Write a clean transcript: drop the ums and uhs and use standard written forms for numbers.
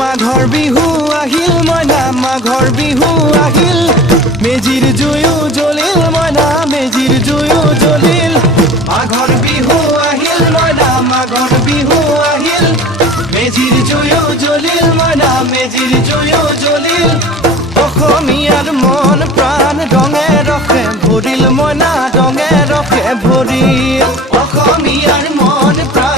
মাঘৰ বিহু আহিল মইনা মাঘৰ বিহু আহিল মেজিৰ জুয়ো জ্বলিল মইনা মেজিৰ জুয়ো জ্বলিল মাঘৰ বিহু আহিল মইনা মাঘৰ বিহু আহিল মেজিৰ জুয়ো জ্বলিল মইনা মেজিৰ জুয়ো জ্বলিল অসমীয়াৰ মন প্ৰাণ ৰঙে ৰসে ভৰিল মইনা ৰঙে ৰসে ভৰিল অসমীয়াৰ মন প্ৰাণ